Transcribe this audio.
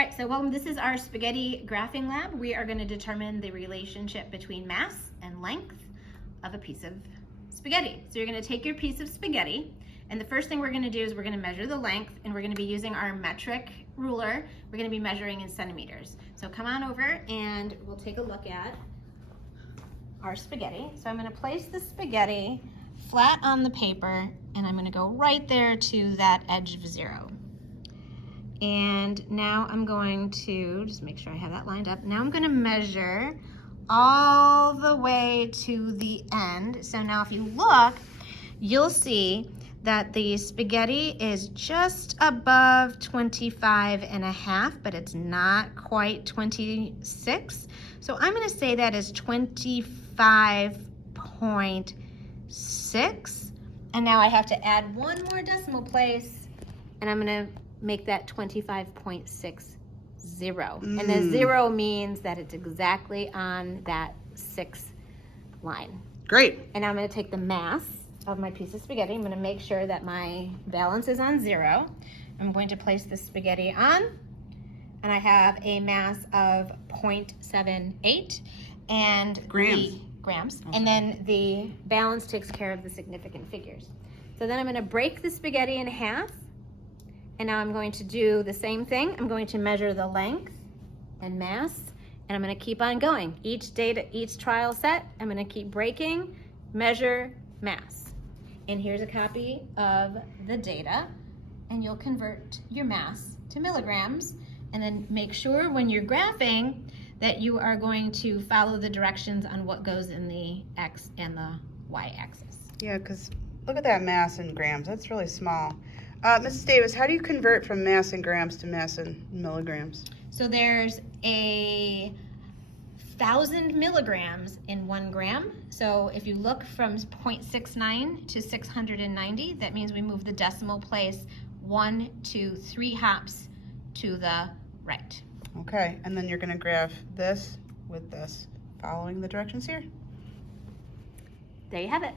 All right, so this is our spaghetti graphing lab. We are going to determine the relationship between mass and length of a piece of spaghetti. So you're going to take your piece of spaghetti, and the first thing we're going to do is we're going to measure the length, and we're going to be using our metric ruler. We're going to be measuring in centimeters. So come on over and we'll take a look at our spaghetti. So I'm going to place the spaghetti flat on the paper, and I'm going to go right there to that edge of 0. And now I'm going to just make sure I have that lined up. Now I'm going to measure all the way to the end. So now if you look, you'll see that the spaghetti is just above 25.5, but it's not quite 26. So I'm going to say that is 25.6. And now I have to add one more decimal place, and I'm going to make that 25.60. And the 0 means that it's exactly on that 6 line. Great. And I'm going to take the mass of my piece of spaghetti. I'm going to make sure that my balance is on 0. I'm going to place the spaghetti on, and I have a mass of 0.78 and grams. Okay. And then the balance takes care of the significant figures. So then I'm going to break the spaghetti in half. And now I'm going to do the same thing. I'm going to measure the length and mass, and I'm going to keep on going. Each trial set, I'm going to keep breaking, measure, mass. And here's a copy of the data, and you'll convert your mass to milligrams, and then make sure when you're graphing that you are going to follow the directions on what goes in the X and the Y axis. Yeah, because look at that mass in grams. That's really small. Mrs. Davis, how do you convert from mass in grams to mass in milligrams? So there's 1,000 milligrams in 1 gram. So if you look from 0.69 to 690, that means we move the decimal place 1, 2, 3 hops to the right. Okay, and then you're going to graph this with this, following the directions here. There you have it.